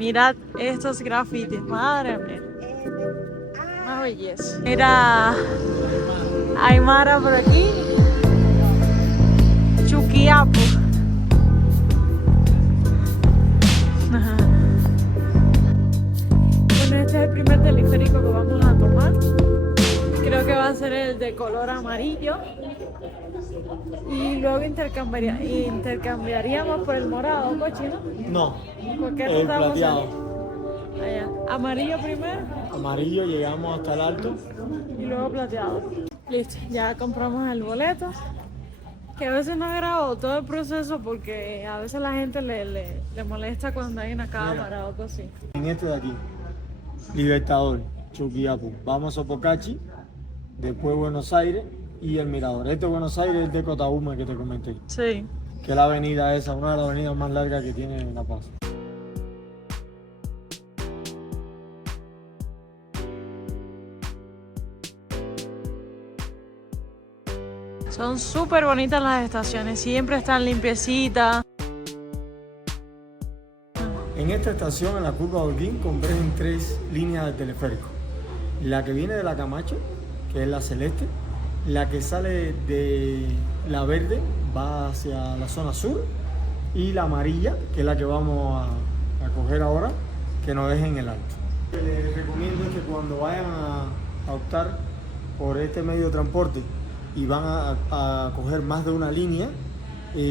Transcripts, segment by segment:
Mirad estos grafitis, madre mía. Una belleza. Mira, Aymara por aquí. Chuquiapu. Bueno, este es el primer teleférico que vamos a tomar. Creo que va a ser el de color amarillo. Y luego intercambiaríamos por el morado, coche, ¿no? No, ¿Por qué no el estamos plateado. allá? Amarillo primero Amarillo, llegamos hasta el alto. y luego plateado. Listo, ya compramos el boleto. Que a veces no grabo todo el proceso porque a veces la gente le molesta cuando hay una cámara o algo así. En este de aquí, Libertador, Chuquiapu. Vamos a Sopocachi, después Buenos Aires y el Mirador. Este Buenos Aires es de Cotahuma que te comenté. Sí. Que es la avenida esa, una de las avenidas más largas que tiene La Paz. Son súper bonitas las estaciones, siempre están limpiecitas. En esta estación, en la curva de Holguín, convergen 3 líneas de teleférico. La que viene de la Camacho, que es la celeste. La que sale de la verde va hacia la zona sur. Y la amarilla, que es la que vamos a coger ahora, que nos deje en el alto. Lo que les recomiendo es que cuando vayan a optar por este medio de transporte y van a coger más de una línea,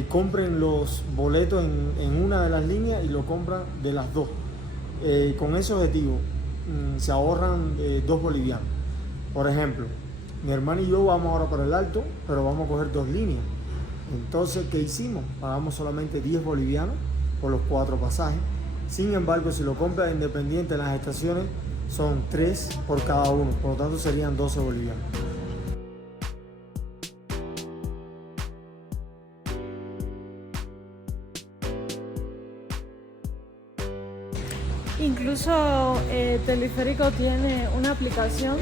compren los boletos en una de las líneas y lo compran de las dos. Con ese objetivo se ahorran 2 bolivianos. Por ejemplo, mi hermano y yo vamos ahora para el alto, pero vamos a coger 2 líneas. Entonces, ¿qué hicimos? Pagamos solamente 10 bolivianos por los 4 pasajes. Sin embargo, si lo compras independiente en las estaciones, son 3 por cada uno. Por lo tanto, serían 12 bolivianos. Incluso el teleférico tiene una aplicación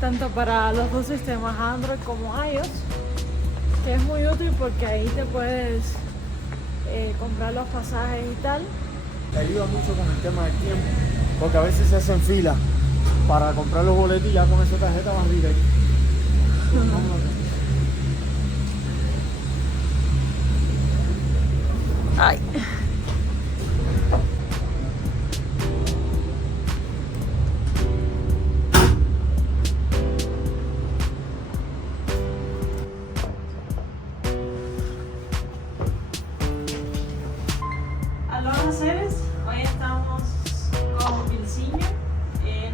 tanto para los dos sistemas Android como iOS, que es muy útil porque ahí te puedes comprar los pasajes y tal. Te ayuda mucho con el tema del tiempo, porque a veces se hacen filas para comprar los boletos y ya con esa tarjeta vas directo. Ay. Aloha Ceres, hoy estamos con Vilciño.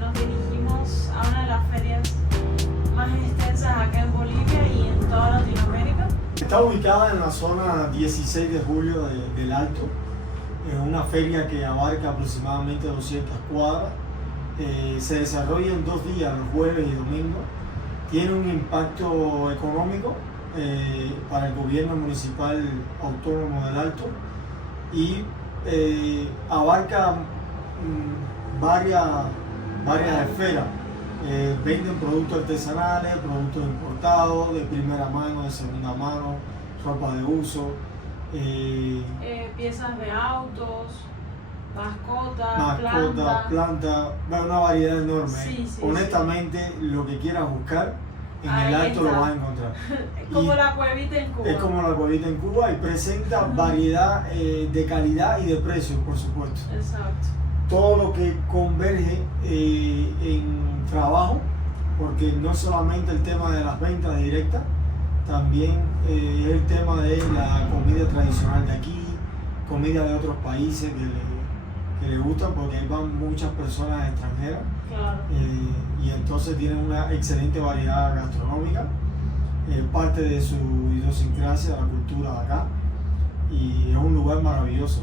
Nos dirigimos a una de las ferias más extensas acá en Bolivia y en toda Latinoamérica. Está ubicada en la zona 16 de julio del Alto. Es una feria que abarca aproximadamente 200 cuadras. Se desarrolla en 2 días, los jueves y domingo. Tiene un impacto económico para el gobierno municipal autónomo del Alto y abarca varias esferas. Venden productos artesanales, productos importados, de primera mano, de segunda mano, ropa de uso. Piezas de autos, mascotas, plantas, una variedad enorme. Sí, sí, honestamente, lo que quieras buscar en ahí el Alto está. lo vas a encontrar. Como Y la cuevita en Cuba. es como la cuevita en Cuba y presenta variedad de calidad y de precios, por supuesto. Exacto. Todo lo que converge en trabajo, porque no solamente el tema de las ventas directas, también es el tema de la comida tradicional de aquí, comida de otros países que le gustan, porque ahí van muchas personas extranjeras. Claro. Y entonces tienen una excelente variedad gastronómica, parte de su idiosincrasia, la cultura de acá, y es un lugar maravilloso.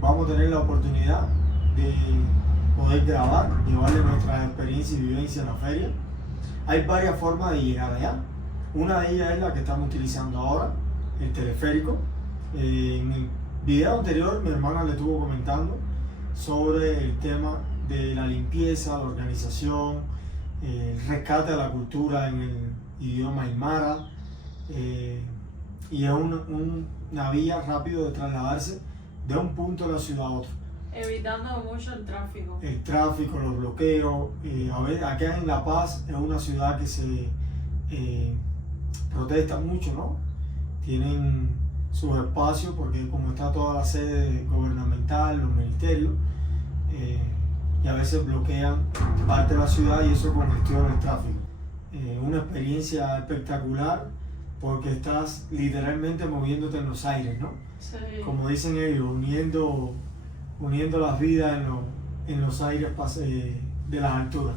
Vamos a tener la oportunidad de poder grabar, llevarle nuestras experiencias y vivencias a la feria. Hay varias formas de llegar allá. Una de ellas es la que estamos utilizando ahora, el teleférico. En el video anterior mi hermana le estuvo comentando sobre el tema de la limpieza, la organización, el rescate de la cultura en el idioma aymara, y es una vía rápido de trasladarse de un punto de la ciudad a otro. Evitando mucho el tráfico. El tráfico, los bloqueos. A ver, acá en La Paz es una ciudad que se protesta mucho, ¿no? Tienen sus espacios porque como está toda la sede gubernamental, los ministerios, y a veces bloquean parte de la ciudad y eso congestiona el tráfico. Una experiencia espectacular porque estás literalmente moviéndote en los aires, ¿no? Sí. Como dicen ellos, uniendo las vidas en los aires de las alturas.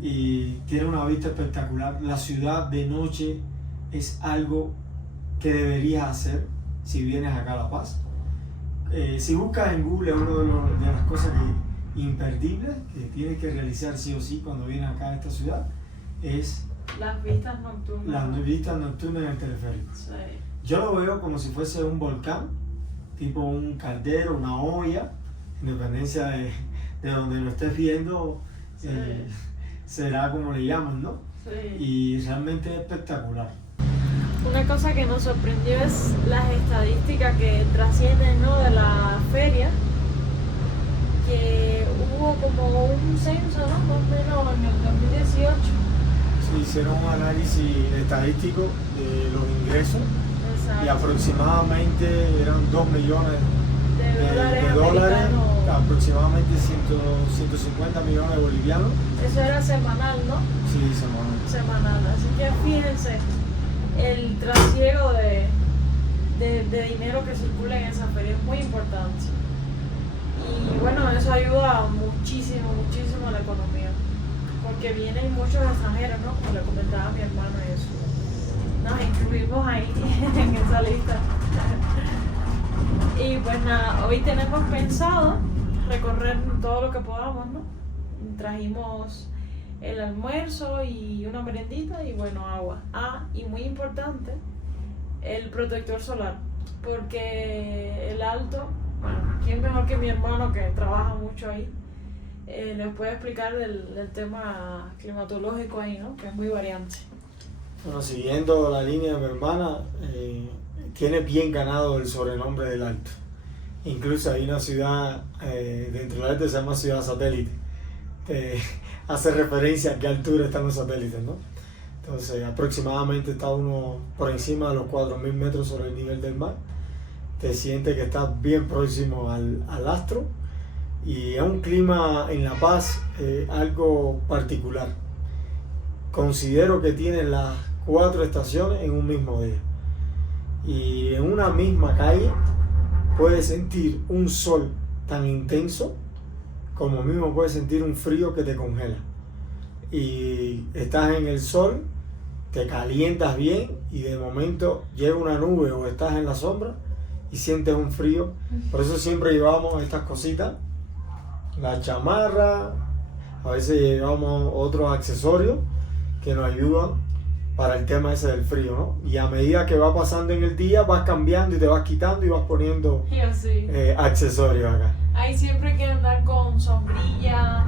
Y tiene una vista espectacular. La ciudad de noche es algo que deberías hacer si vienes acá a La Paz. Si buscas en Google, es una de las cosas imperdibles que tienes que realizar sí o sí cuando vienes acá a esta ciudad, es las vistas nocturnas. Las vistas nocturnas en el teleférico. Sí. Yo lo veo como si fuese un volcán, tipo un caldero, una olla, independencia de donde lo estés viendo, sí. Será como le llaman, ¿no? Sí. Y realmente es espectacular. Una cosa que nos sorprendió es las estadísticas que trascienden, ¿no?, de la feria, que hubo como un censo, ¿no?, más o menos en el 2018. Se hicieron un análisis estadístico de los ingresos. Exacto. Y aproximadamente eran 2 millones de dólares, aproximadamente 150 millones de bolivianos. Eso era semanal, ¿no? Sí, semanal. Semanal, así que fíjense el trasiego de dinero que circula en esa feria es muy importante. Y bueno, eso ayuda muchísimo, muchísimo a la economía, porque vienen muchos extranjeros, ¿no? Como le comentaba a mi hermano y eso. Nos incluimos ahí en esa lista. Y pues nada, hoy tenemos pensado recorrer todo lo que podamos, ¿no? Trajimos el almuerzo y una merendita y bueno, agua. Y muy importante, el protector solar, porque el Alto, bueno, ¿quién mejor que mi hermano que trabaja mucho ahí? Les puede explicar del tema climatológico ahí, ¿no? Que es muy variante. Bueno, siguiendo la línea de mi hermana, tiene bien ganado el sobrenombre del Alto. Incluso hay una ciudad dentro del Alto que se llama Ciudad Satélite. Hace referencia a qué altura están los satélites, ¿no? Entonces, aproximadamente está uno por encima de los 4.000 metros sobre el nivel del mar. Te sientes que estás bien próximo al astro. Y es un clima en La Paz algo particular. Considero que tiene las 4 estaciones en un mismo día. Y en una misma calle puedes sentir un sol tan intenso como mismo puedes sentir un frío que te congela. Y estás en el sol, te calientas bien y de momento llega una nube o estás en la sombra y sientes un frío. Por eso siempre llevamos estas cositas, la chamarra, a veces llevamos otros accesorios que nos ayudan para el tema ese del frío, ¿no? Y a medida que va pasando en el día vas cambiando y te vas quitando y vas poniendo accesorios acá. Ahí siempre hay que andar con sombrilla,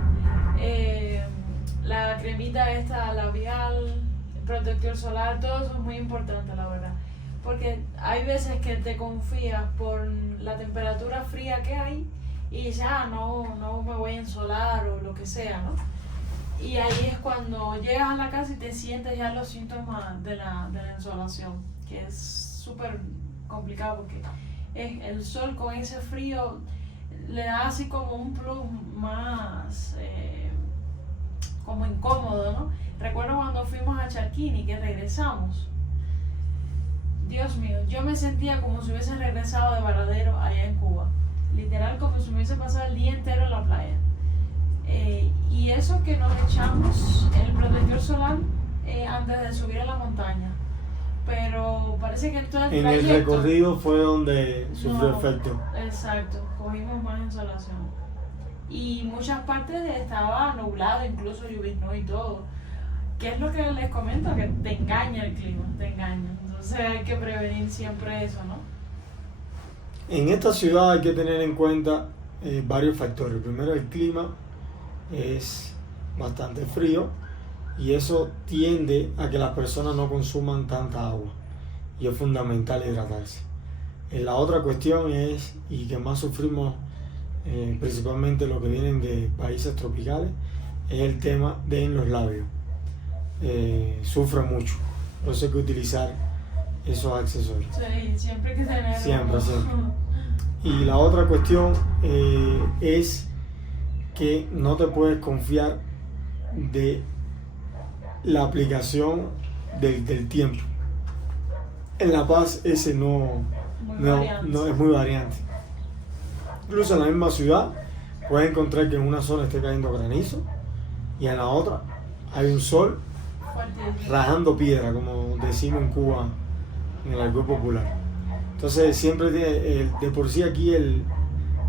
la cremita esta labial, protector solar, todo eso es muy importante, la verdad. Porque hay veces que te confías por la temperatura fría que hay y dices, no me voy a ensolar o lo que sea, ¿no? Y ahí es cuando llegas a la casa y te sientes ya los síntomas de la insolación, que es súper complicado porque es el sol con ese frío le da así como un plus más como incómodo, ¿no? Recuerdo cuando fuimos a Charquini que regresamos. Dios mío, yo me sentía como si hubiese regresado de Varadero allá en Cuba. Literal como si me hubiese pasado el día entero en la playa. Y eso que nos echamos el protector solar antes de subir a la montaña. Pero parece que todo el trayecto... En el recorrido fue donde sufrió efecto. Exacto, cogimos más insolación. Y muchas partes estaba nublado, incluso lloviznó y todo. ¿Qué es lo que les comento? Que te engaña el clima, te engaña. Entonces hay que prevenir siempre eso, ¿no? En esta ciudad hay que tener en cuenta varios factores. Primero, el clima es bastante frío y eso tiende a que las personas no consuman tanta agua y es fundamental hidratarse. La otra cuestión es, y que más sufrimos principalmente los que vienen de países tropicales, es el tema de en los labios. Sufre mucho, por eso hay que utilizar esos accesorios. Sí, siempre hay que tener. Siempre. Y la otra cuestión es que no te puedes confiar de la aplicación del tiempo. En La Paz ese no es muy variante. Incluso en la misma ciudad puedes encontrar que en una zona esté cayendo granizo y en la otra hay un sol rajando piedra, como decimos en Cuba en el argot popular. Entonces siempre de por sí aquí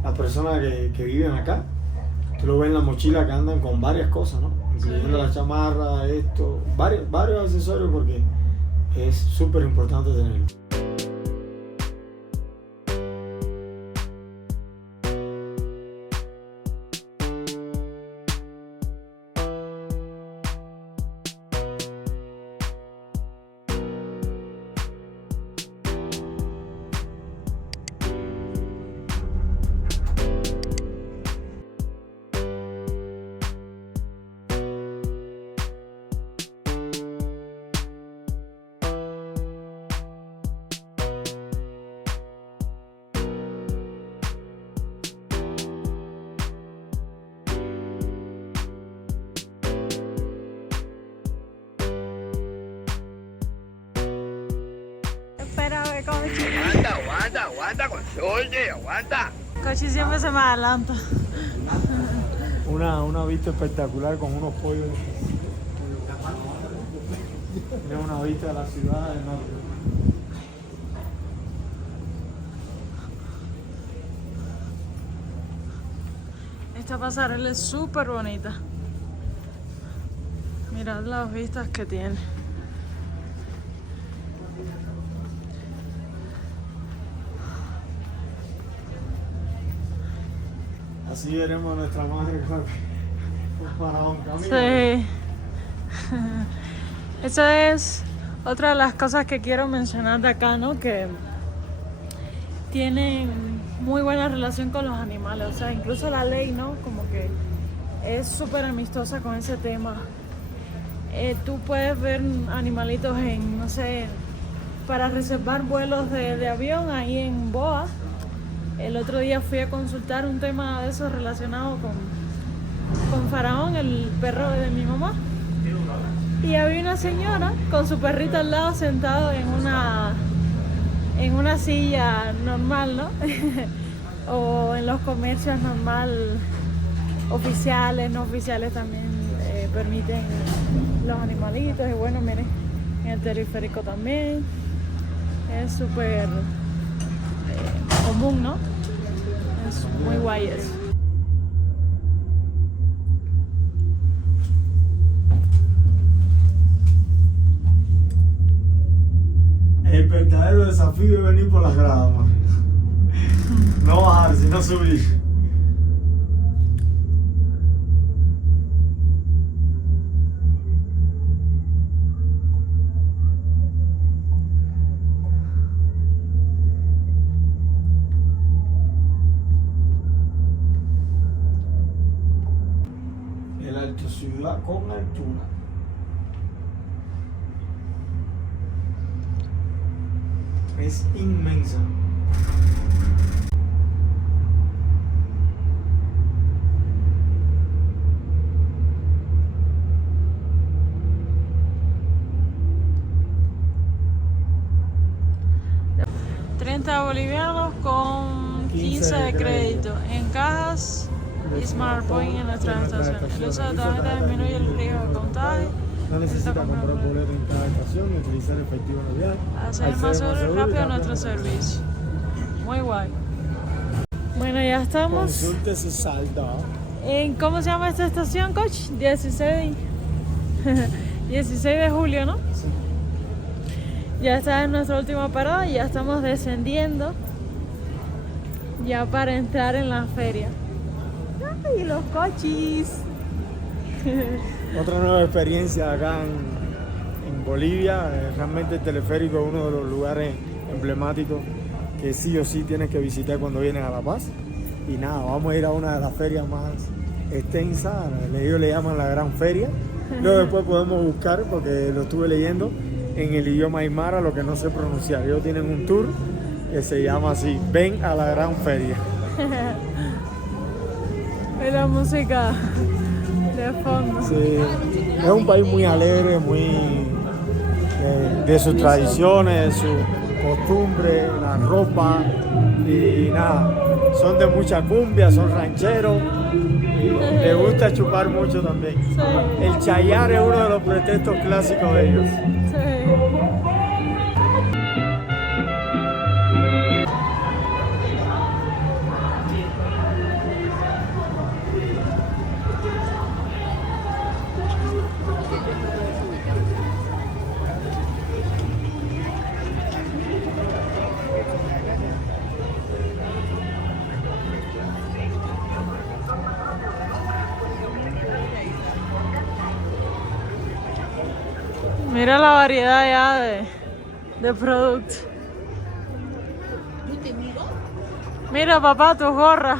las personas que viven acá, tú lo ves en la mochila que andan con varias cosas, ¿no? Incluyendo la chamarra, varios accesorios, porque es súper importante tenerlo. Aguanta, oye, aguanta. Cochi siempre se me adelanta. Una vista espectacular con unos pollos. Tiene una vista de la ciudad enorme. Esta pasarela es súper bonita. Mirad las vistas que tiene. Así veremos a nuestra madre con Faraón camino. Sí. Esa es otra de las cosas que quiero mencionar de acá, ¿no? Que tienen muy buena relación con los animales. O sea, incluso la ley, ¿no? Como que es súper amistosa con ese tema. Tú puedes ver animalitos en, no sé, para reservar vuelos de avión ahí en Boa. El otro día fui a consultar un tema de eso relacionado con Faraón, el perro de mi mamá. Y había una señora con su perrito al lado sentado en una silla normal, ¿no? O en los comercios normal, oficiales, no oficiales también permiten los animalitos. Y bueno, miren, en el teleférico también es súper común, ¿no? Es muy guay eso. El verdadero desafío es venir por las gradas, man. No bajar, sino subir. El Alto Ciudad con altura. Es inmensa. $30 bolivianos con 15 de crédito en cajas y Smart Point en nuestras estaciones. El uso de tarjeta disminuye el riesgo de contagio. No necesita comprar boleto en cada estación y utilizar efectivo en el viaje. Hacer más seguro y rápido nuestro servicio. Muy guay. Bueno, ya estamos. Consulte su saldo. ¿Cómo se llama esta estación, coach? 16 de julio, ¿no? Sí. Ya está en nuestra última parada y ya estamos descendiendo ya para entrar en la feria. ¡Ay, los cochis! Otra nueva experiencia acá en Bolivia. Realmente el teleférico es uno de los lugares emblemáticos que sí o sí tienes que visitar cuando vienes a La Paz. Y nada, vamos a ir a una de las ferias más extensas, ellos le llaman la Gran Feria. Luego después podemos buscar, porque lo estuve leyendo en el idioma aymara, lo que no sé pronunciar. Ellos tienen un tour que se llama así, ven a la Gran Feria. Y la música de fondo. Sí, es un país muy alegre, muy de sus tradiciones, de sus costumbres, la ropa y nada. Son de mucha cumbia, son rancheros y les gusta chupar mucho también. Sí. El chayar es uno de los pretextos clásicos de ellos. Sí. Mira la variedad ya de productos. Mira, papá, tus gorras.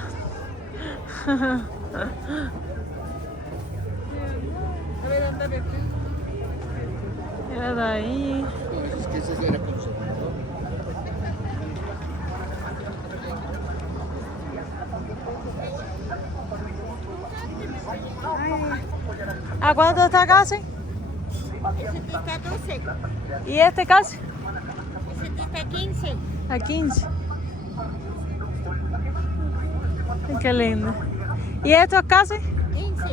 Mira de ahí. ¿A cuánto está casi? Ese está 12, ¿Y este casi? ese está 15. A 15. Ay, qué lindo. ¿Y estos casi? 15.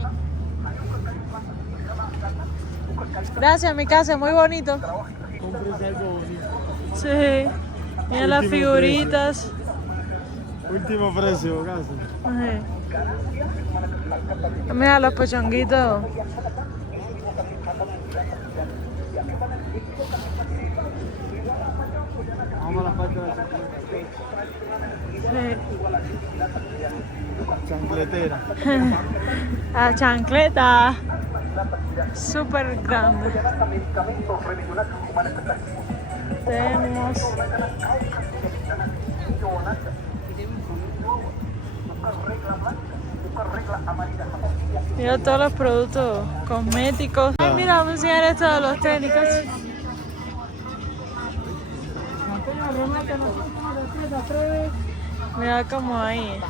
Gracias, mi casa, muy bonito. Sí. Mira las Último figuritas. Último precio, casi. Ajá. Mira los pechonguitos. Vamos a la parte de la chancletera. La chancleta. Súper grande. Tenemos. Mira todos los productos cosméticos. Ay, mira, vamos a enseñar esto de los técnicos. Mira como ahí.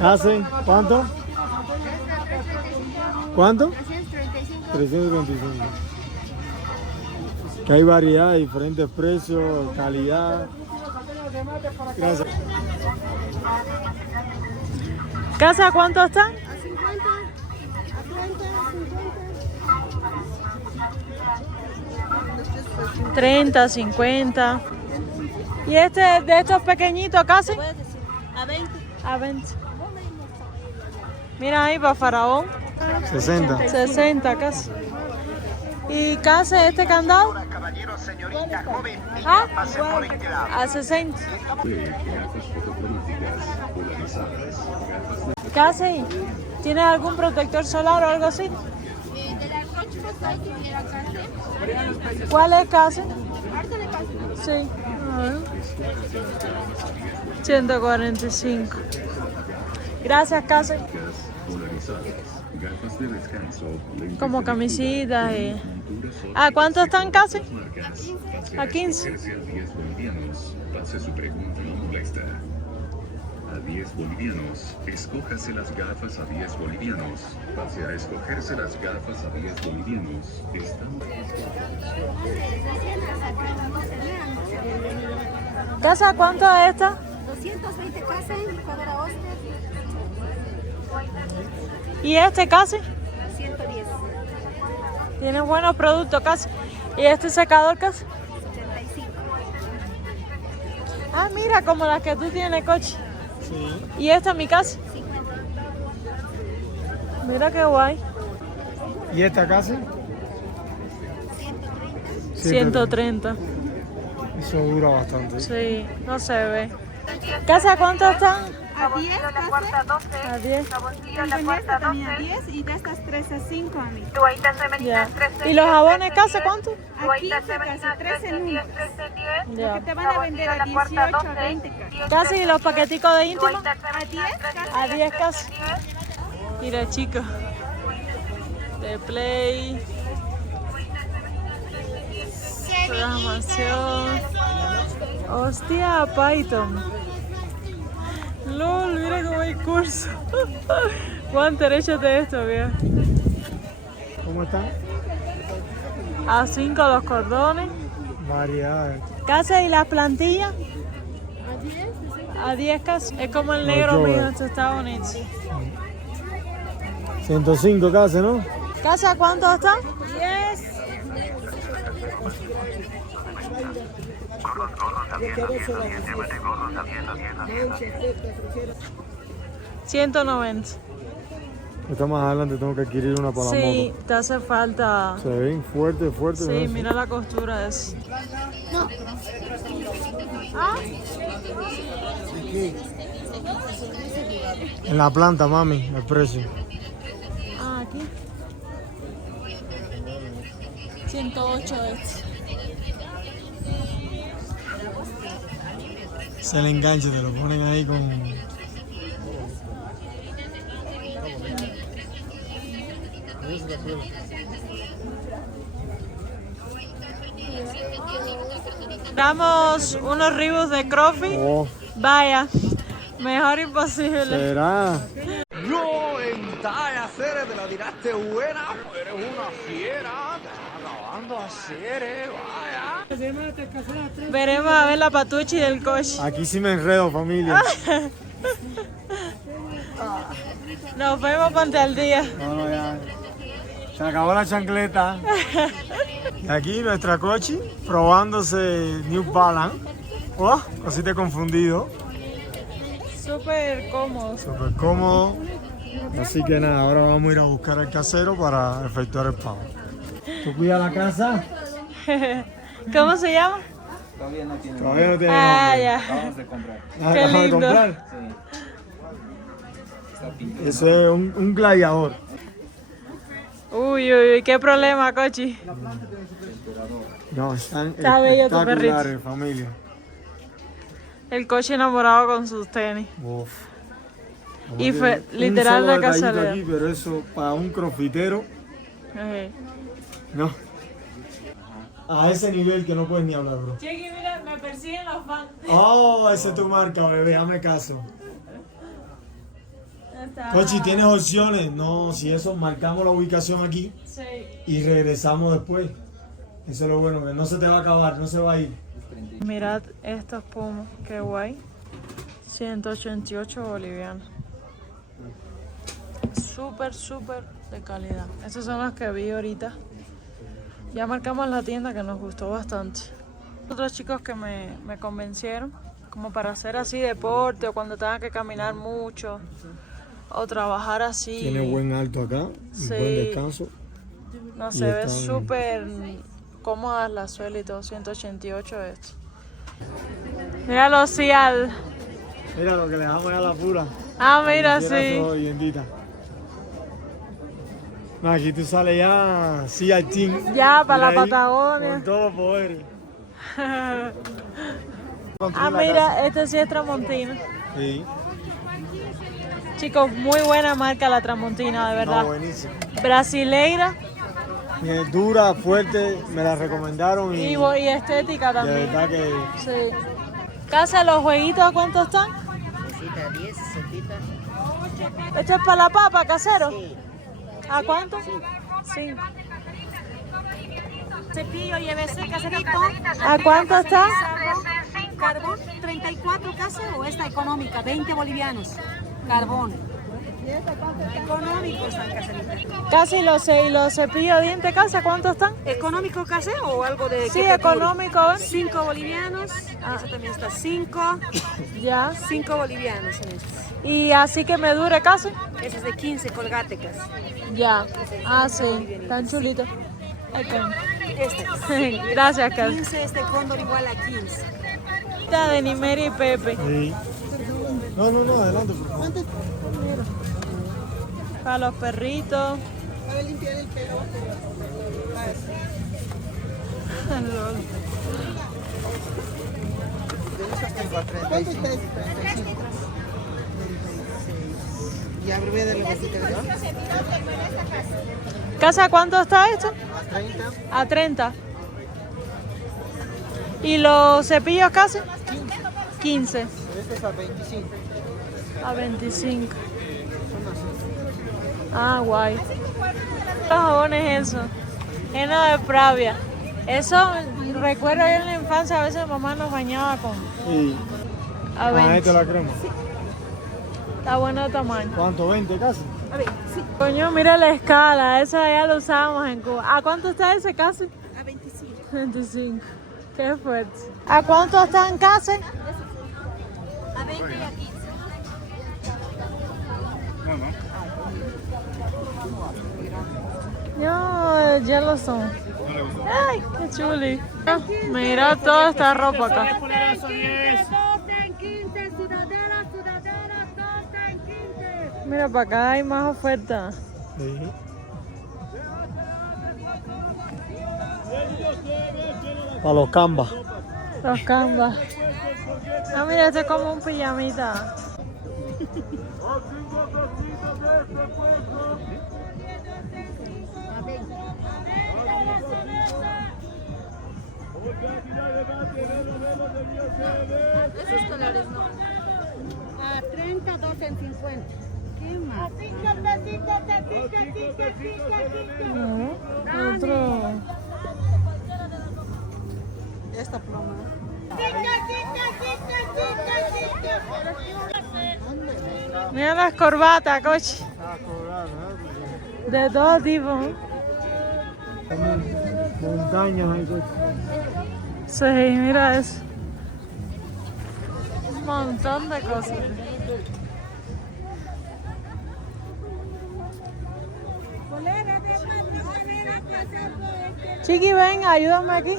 ¿Hacen? ¿Cuánto? ¿Cuánto? 335. 325. Que hay variedad, diferentes precios, calidad. Gracias. ¿Casa cuánto están? A 50, a 30, 50. 30, 50. ¿Y este de estos pequeñitos casi? Puedes decir, a 20. A 20. Mira ahí para faraón. 60. 60 casi. ¿Y casi este candado? Caballeros, señorita, joven, Ah, pasen por este lado. a 60. Casi. ¿Tienes algún protector solar o algo así? De la Roche-Posay que viene acá, ¿Cuál es casi? harta de casa. Sí. A ver. 145. Gracias, casi. Como camisitas y... ¿A cuánto están casi? A 15. Pase su pregunta y molesta. A 10 bolivianos, escójase las gafas a 10 bolivianos. Pase a escogerse las gafas a 10 bolivianos. Estamos... ¿Casa cuánto es esta? 220 casas en licuadora Oster, ¿Y este casi? 110, Tiene buenos productos casi. ¿Y este secador casi? 75. Ah, mira, como las que tú tienes, coche. Sí. ¿Y esta mi casa? 50. Mira qué guay. ¿Y esta casa? 130. Eso dura bastante. Sí, no se ve. ¿Casa cuánto están? A 10 casi. A 10. Con esta también a 10 y de estas 3 a 5 a mí. Ya. ¿Y los jabones casa cuánto? A 15 casi, 13 en uno. Ya. Que te van a vender a 18 a 20 casi. Casi, ¿y los paqueticos de íntima? A 10 casi. A 10 casi. Mira, chicos. De Play. Programación. Hostia, Python. LOL, mira cómo hay curso. Walter, échate esto, viejo. ¿Cómo están? A 5 los cordones. Variedades. Casa y las plantillas. A 10 casi. Es como el negro yo, mío, esto está bonito. 105 casi, ¿no? ¿Casa cuánto está? 10. $190. Está más adelante, tengo que adquirir una para la Sí, moto. te hace falta. Se ven fuerte, fuerte. Sí, ¿no? mira la costura es. En la planta, mami, el precio. Ah, aquí. 108 es. Se le enganche, te lo ponen ahí con... Damos unos ribos de crofi. Oh, Vaya, mejor imposible. ¿será? Yo en talla serie te la tiraste buena, eres una fiera, te estás acabando a hacer, vaya. Veremos a ver la patuchi del coche. Aquí sí me enredo, familia. Nos vemos ponte al día. No, no, ya. Se acabó la chancleta. Y aquí nuestra coche probándose New Balance. Oh, cosita confundido. Súper cómodo. Súper cómodo. Así que nada, ahora vamos a ir a buscar al casero para efectuar el pago. ¿Tú cuidas la casa? ¿Cómo se llama? Todavía no tiene Ah, nombre. ya. Ah, Qué ¿acabas de lindo. comprar? Eso es un gladiador. Uy, uy, uy, qué problema, cochi. No, están Está bello tu espectaculares, familia. El coche enamorado con sus tenis. Uf. Y fue Un literal solo de detallito casualidad. aquí, pero eso para un crofitero, no. A ese nivel que no puedes ni hablar, bro. Chiqui, mira, me persiguen los fans. Oh, esa es tu marca, bebé, hazme caso. Cochi, ¿tienes opciones? No, si eso, marcamos la ubicación aquí Sí. y regresamos después. Eso es lo bueno, que no se te va a acabar, no se va a ir. Mirad estos pomos, qué guay. 188 bolivianos. Súper, súper de calidad. Estos son los que vi ahorita. Ya marcamos la tienda que nos gustó bastante. Otros chicos que me convencieron, como para hacer así deporte o cuando tenga que caminar mucho o trabajar así. Tiene buen alto acá, Sí. buen descanso. No, y se ve están- súper cómodas la suela y todo. 188 esto. Míralo, Cial. Mira lo que le damos a la pura. Ah, mira, Quisiera sí. eso, bendita. No, aquí tú sales ya, sí, al team. Ya, para la Mira ahí, Patagonia. Con todos los poderes. Ah, mira, este sí es Tramontina. Sí, Chicos, muy buena marca la Tramontina, de no, verdad. buenísimo. Brasileira Dura, fuerte, me la recomendaron y y estética de también. verdad que Sí. Casa, los jueguitos, ¿a cuánto están? 10, 60. ¿Esto es para la papa, casero? ¿A cuánto? 5. Cepillo, llévese, caserito. ¿A cuánto está? Carbón, 34 casi o esta económica, 20 bolivianos. Carbón. Económico están, caserita. Casi los cepillos de dientes, casa, ¿cuánto están? ¿Económico casi o algo de Sí, que te económico, ¿eh? 5 bolivianos. Ese también está 5. Ya. 5 bolivianos en estos. Y así que me dure casi. Ese es de 15 colgáticas. Ya. Ah, sí. Tan chulito. Este. Gracias, Cas. 15, este cóndor igual a 15. De Nimeri y Pepe. sí. No, adelante, por favor. Para los perritos. Para limpiar el pelo. Lol. ¿Cuánto está eso? 35. Ya abrevé de la bolsita, ¿verdad? ¿Casa cuánto está esto? A 30. A 30. ¿Y los cepillos casi? 15. Este es a 25. A 25. Ah, guay. Los jabones eso. Lleno de pravia. Eso recuerdo yo en la infancia, a veces mamá nos bañaba con Y a 20. esta la crema. Está bueno de tamaño. ¿Cuánto? ¿20 casi? Coño, mira la escala, esa ya lo usábamos en Cuba. ¿A cuánto está ese casi? A 25. 25. Qué fuerte. ¿A cuánto está en casi? A 20 y a 15. No, ya lo son. Ay, qué chuli. Mira toda esta ropa acá. 12 en 15, sudaderas, 12 en 15. Mira, para acá hay más ofertas. Sí. Para los canvas. Los canvas. Ah, mira, este es como un pijamita. Esos colores no. A 30, 12 en 50. ¿Qué más? No, otro. Esta pluma. Mira las corbatas, coche. De todo tipo. Montañas hay coche. Sí, mira eso. Un montón de cosas. Chiqui, ven, ayúdame aquí.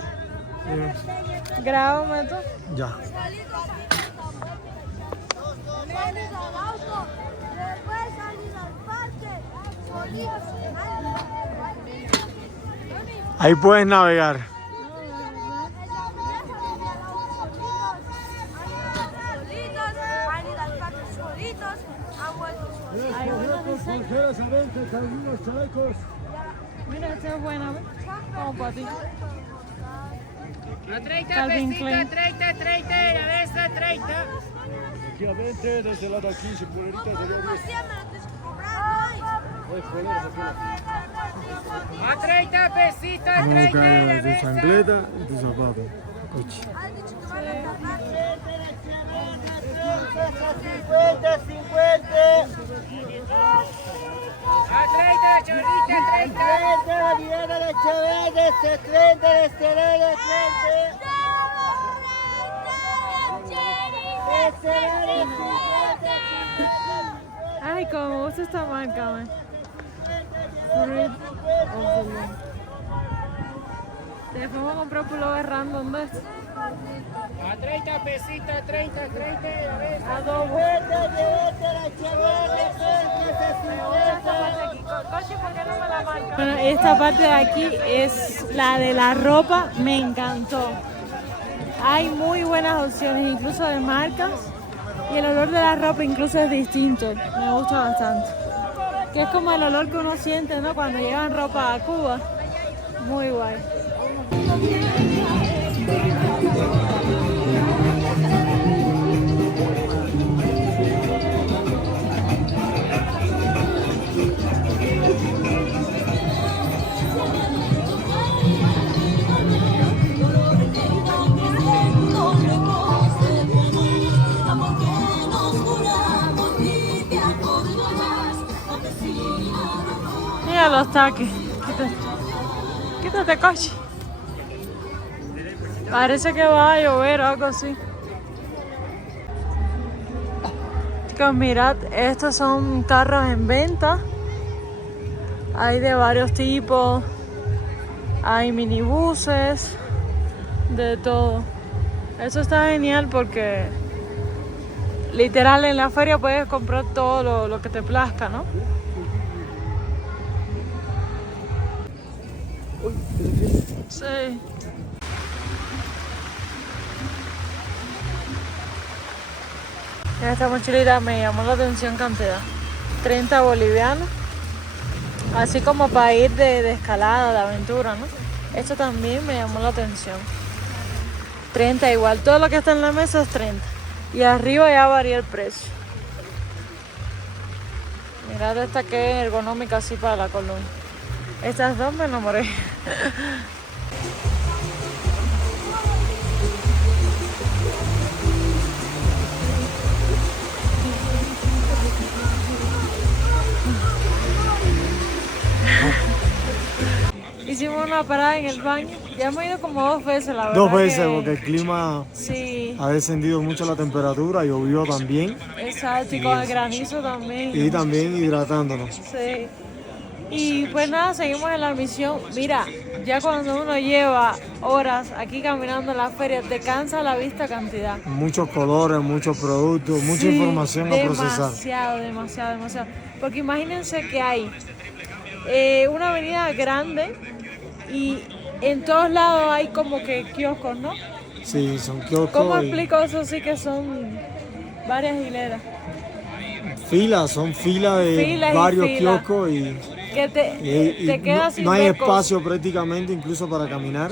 Grábame tú. Ya. Ahí puedes navegar. Mira, esta es buena, ¿ves? Como para ti. A 30 Calvin pesita, Klein. 30, 30, a veces 30. Efectivamente, desde la de aquí, sin polerita, A 30 pesita, vamos a 30, buscar a tu veces. chancleta y tu zapato. Coche. 50, 50. A 30, chorrita, 30. 30, la Diana de Chavales, 30, de Estelera, 30. Ay, como me gusta esta marca, man. Fruit of the Loom. Después vamos a comprar pullover random de estos. A 30 pesita, 30, 30, a veces. A dos. Bueno, esta parte de aquí es la de la ropa, me encantó. Hay muy buenas opciones, incluso de marcas. Y el olor de la ropa incluso es distinto, me gusta bastante. Que es como el olor que uno siente, ¿no? Cuando llevan ropa a Cuba. Muy guay. Mira los taques. Quítate, coche. Parece que va a llover o algo así. Chicos, mirad, estos son carros en venta. Hay de varios tipos. Hay minibuses. De todo. Eso está genial porque literal en la feria puedes comprar todo lo que te plazca, ¿no? Sí. Esta mochilita me llamó la atención cantidad. 30 bolivianos. Así como para ir de escalada, de aventura, ¿no? Esto también me llamó la atención. 30 igual. Todo lo que está en la mesa es 30. Y arriba ya varía el precio. Mirad esta que es ergonómica así para la columna. Estas dos me enamoré. Hicimos una parada en el baño. Ya hemos ido como 2 veces, la verdad. 2 veces, porque el clima sí, ha descendido mucho la temperatura, llovió también. exacto, y con el granizo también. Y también hidratándonos. Sí. Y pues nada, seguimos en la misión. Mira, ya cuando uno lleva horas aquí caminando en la feria, te cansa la vista cantidad. Muchos colores, muchos productos, mucha Sí, información a procesar. Demasiado. Porque imagínense que hay una avenida grande y en todos lados hay como que kioscos, ¿no? Sí, son kioscos. ¿Cómo explico eso? Sí que son varias hileras. Son filas de varios kioscos y Que te quedas sin no hay ver espacio prácticamente incluso para caminar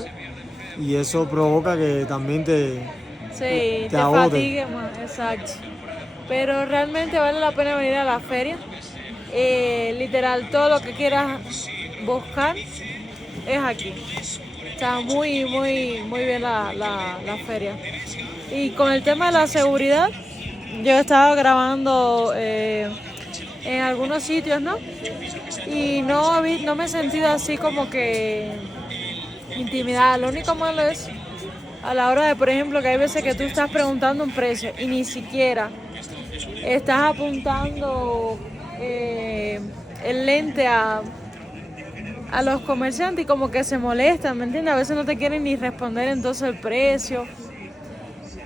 y eso provoca que también te agote. fatigue más, exacto. Pero realmente vale la pena venir a la feria. Literal, todo lo que quieras buscar es aquí. Está muy bien la feria. Y con el tema de la seguridad, yo he estado grabando en algunos sitios, ¿no? Y no me he sentido así como que intimidada. Lo único malo es a la hora de, por ejemplo, que hay veces que tú estás preguntando un precio y ni siquiera estás apuntando el lente a los comerciantes y como que se molestan, ¿me entiendes? A veces no te quieren ni responder entonces el precio.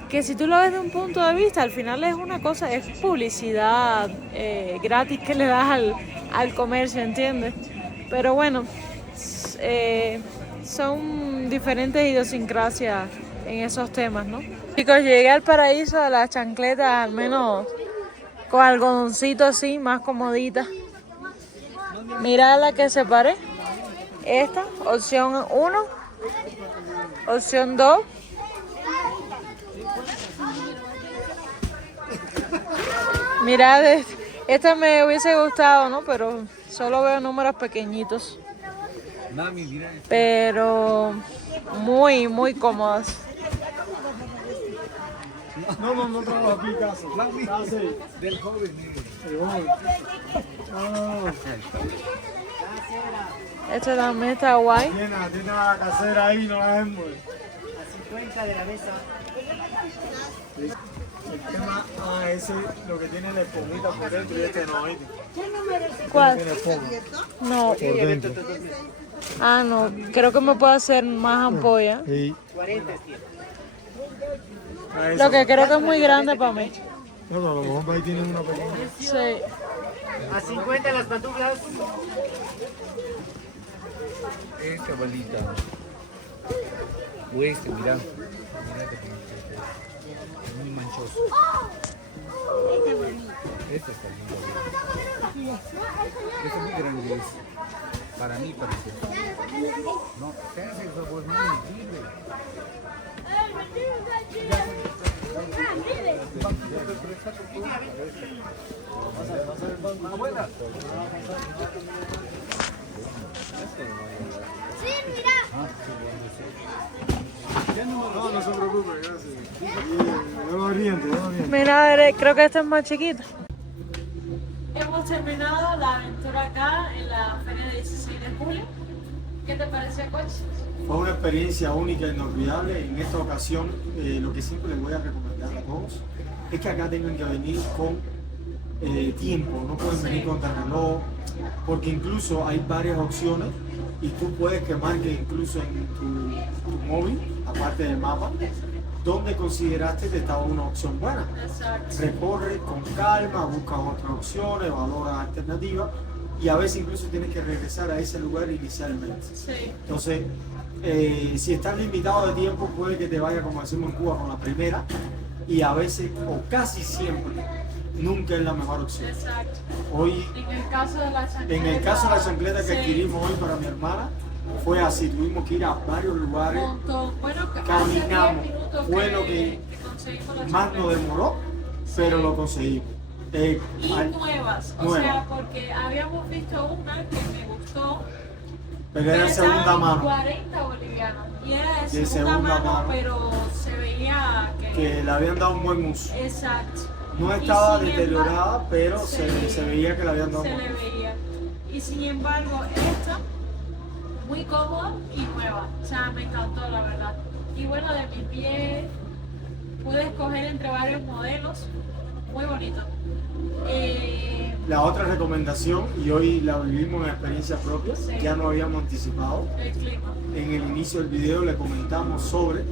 Que si tú lo ves de un punto de vista, al final es una cosa, es publicidad gratis que le das al comercio, ¿entiendes? Pero bueno, son diferentes idiosincrasias en esos temas, ¿no? Chicos, llegué al paraíso de las chancletas, al menos con algodoncito así, más comodita. Mirad la que separé. Esta, opción 1, opción 2. Mirad, esta me hubiese gustado, ¿no? Pero solo veo números pequeñitos. Pero muy cómodas. No trabajo aquí, caso. Del joven. Esta también está guay. Tiene la casera ahí, no la dejen mover. A 50 de la mesa. El tema, ese lo que tiene la espumita por dentro y este no, ¿viste? ¿Cuál? Tiene espuma No. por dentro. No. Creo que me puedo hacer más ampolla. Sí. 40 Lo que creo que es muy grande para mí. No, a lo mejor ahí tienen una pequeña. Sí. A 50 las pantuflas. Esta bolita. O este, mira. Muy manchoso. Este está lindo. Este es muy grande. Para mí parece. No, fíjense, eso fue muy lindo. No se preocupe, gracias. Mira, a ver, creo que esta es más chiquita. Hemos terminado la aventura acá en la feria de 16 de julio. ¿Qué te pareció, coach? Fue una experiencia única e inolvidable. En esta ocasión, lo que siempre les voy a recomendar a todos es que acá tengan que venir con tiempo, no pueden venir con reloj, porque incluso hay varias opciones y tú puedes quemar que incluso en tu móvil, aparte del mapa, donde consideraste que estaba una opción buena. Exacto. Recorres con calma, buscas otras opciones, valoras alternativas y a veces incluso tienes que regresar a ese lugar inicialmente. Sí. Entonces, si estás limitado de tiempo, puede que te vaya, como decimos en Cuba, con la primera y a veces, o casi siempre, nunca es la mejor opción. Exacto. Hoy, En el caso de la chancleta. en el caso de la chancleta que sí, adquirimos hoy para mi hermana, fue así, tuvimos que ir a varios lugares, un montón. Bueno, hace caminamos, 10 minutos fue lo que conseguimos la más nos chancleta. demoró, pero lo conseguimos. Y Al- nuevas, o nuevas. sea, porque habíamos visto una que me gustó, pero era de estaba segunda en mano, 40 bolivianos y era de De segunda segunda mano, mano. pero se veía que le habían dado un buen uso. exacto. No Y estaba sin deteriorada, embargo, pero sí, se veía que le habían dado un se buen le uso. veía. Y sin embargo, esta, muy cómoda y nueva. O sea, me encantó, la verdad. Y bueno, de mi pie pude escoger entre varios modelos. Muy bonito. La otra recomendación, y hoy la vivimos en experiencia propia, Sí. ya no habíamos anticipado. El clima. En el inicio del video le comentamos sobre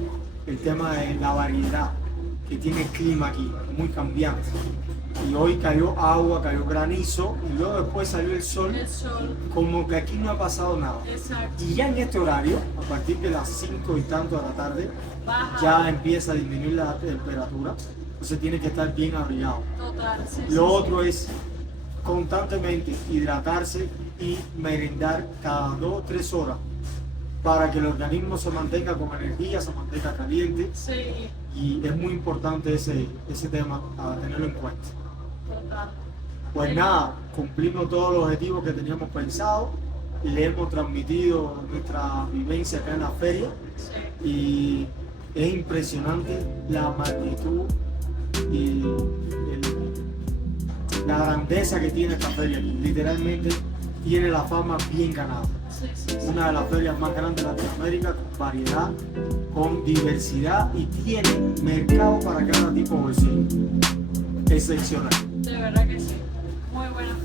el tema de la variedad que tiene el clima aquí, muy cambiante. Y hoy cayó agua, cayó granizo y luego después salió el sol, El sol. como que aquí no ha pasado nada. Exacto. Y ya en este horario, a partir de las 5 y tanto de la tarde, Baja. ya empieza a disminuir la temperatura, entonces tiene que estar bien abrigado. Total. Sí, Lo sí, otro es constantemente hidratarse y merendar cada 2 o 3 horas para que el organismo se mantenga con energía, se mantenga caliente, sí. Sí, y es muy importante ese tema a tenerlo en cuenta. total. Pues nada, cumplimos todos los objetivos que teníamos pensado, le hemos transmitido nuestra vivencia acá en la feria Sí. y es impresionante la magnitud y la grandeza que tiene esta feria. Literalmente tiene la fama bien ganada. Sí, sí, sí. Una de las ferias más grandes de Latinoamérica, con variedad, con diversidad y tiene mercado para cada tipo de bolsillo. Excepcional. De verdad que sí. Muy buena